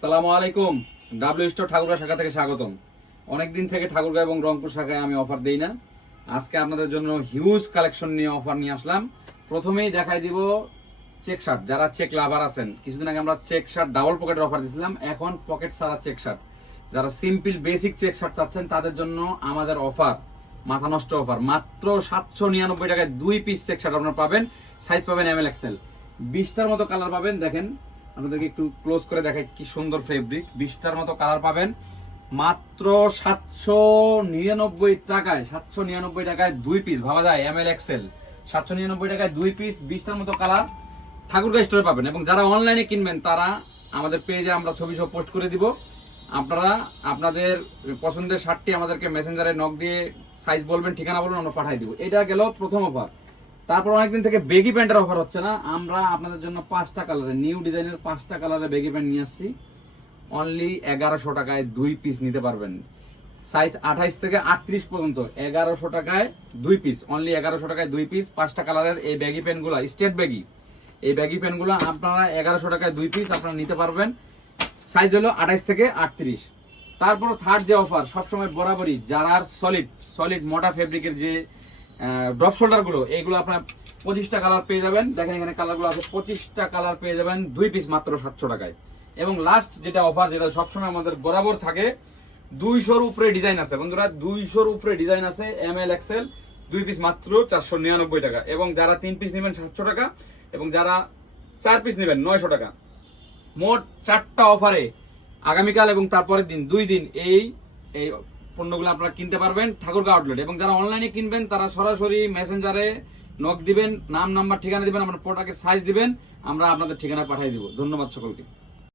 আসসালামু আলাইকুম। W store Thakurgaon শাখা থেকে স্বাগতম। অনেকদিন থেকে ঠাকুরগাঁও এবং রংপুর শাখায় আমি অফার দেই না। আজকে আপনাদের জন্য হিউজ কালেকশন নিয়ে অফার নিয়ে আসলাম। প্রথমেই দেখাই দিব চেক শার্ট। যারা চেক লাভার আছেন, কিছুদিন আগে আমরা চেক শার্ট ডাবল পকেটের অফার দিয়েছিলাম, এখন পকেট ছাড়া চেক শার্ট। যারা সিম্পল বেসিক চেক শার্ট চাচ্ছেন তাদের জন্য আমাদের অফার, মাথা নষ্ট অফার। মাত্র 799 টাকায় 2 পিস চেক শার্ট আপনারা পাবেন। সাইজ পাবেন ML XL। 20টার মতো কালার পাবেন। দেখেন, আপনাদেরকে একটু ক্লোজ করে দেখাই কি সুন্দর ফেব্রিক। 20টার মতো কালার পাবেন মাত্র 799 টাকায়। 799 টাকায় 2 পিস, ভাবা যায় ML XL। 799 টাকায় 2 পিস, 20টার মতো কালার ঠাকুরগাঁও স্টোরে পাবেন। এবং যারা অনলাইনে কিনবেন তারা আমাদের পেজে আমরা ছবি সহ পোস্ট করে দিব। আপনারা আপনাদের পছন্দের শার্টটি আমাদেরকে মেসেঞ্জারে নক দিয়ে সাইজ বলবেন, ঠিকানা বলবেন, আমরা পাঠিয়ে দিব। এটা গেল প্রথম অফার। তারপর অনেকদিন থেকে বেগি প্যান্টের অফার হচ্ছে না, আমরা আপনাদের জন্য 5টা কালারের নিউ ডিজাইনের 5টা কালারের বেগি প্যান্ট নিয়ে আসছি। অনলি 1100 টাকায় 2 পিস নিতে পারবেন। সাইজ 28 থেকে 38 পর্যন্ত 1100 টাকায় 2 পিস। অনলি 1100 টাকায় 2 পিস। 5টা কালারের এই ব্যাগি প্যান্টগুলো স্টেট ব্যাগি, এই ব্যাগি প্যান্টগুলো আপনারা 1100 টাকায় 2 পিস আপনারা নিতে পারবেন। সাইজ হলো 28 থেকে 38। তারপর থার্ড যে অফার, সবসময় বরাবরই যারা সলিড মোটা ফেব্রিকের যে ড্রপ শোল্ডার গুলো, এইগুলো আপনার 25টা কালার পেয়ে যাবেন। দেখেন এখানে কালার গুলো আছে, 25টা কালার পেয়ে যাবেন 2 পিস মাত্র 700 টাকায়। এবং লাস্ট যেটা অফার, যেটা সবসময় আমাদের বরাবর থাকে, 200-র উপরে ডিজাইন আছে বন্ধুরা, 200-র উপরে ডিজাইন আছে ML XL, 2 পিস মাত্র 499 টাকা। এবং যারা 3 পিস নেবেন 700 টাকা, এবং যারা 4 পিস নেবেন 900 টাকা। মোট 4টা অফারে আগামীকাল এবং তারপরের দিন 2 দিন এই পণ্যগুলো আপনারা কিনতে পারবেন ঠাকুরগাঁও আউটলেট। এবং যারা অনলাইনে কিনবেন তারা সরাসরি মেসেঞ্জারে নক দিবেন, নাম নাম্বার ঠিকানা দিবেন, আপনার প্রোডাক্টের সাইজ দিবেন, আমরা আপনাদের ঠিকানা পাঠিয়ে দিব। ধন্যবাদ সকলকে।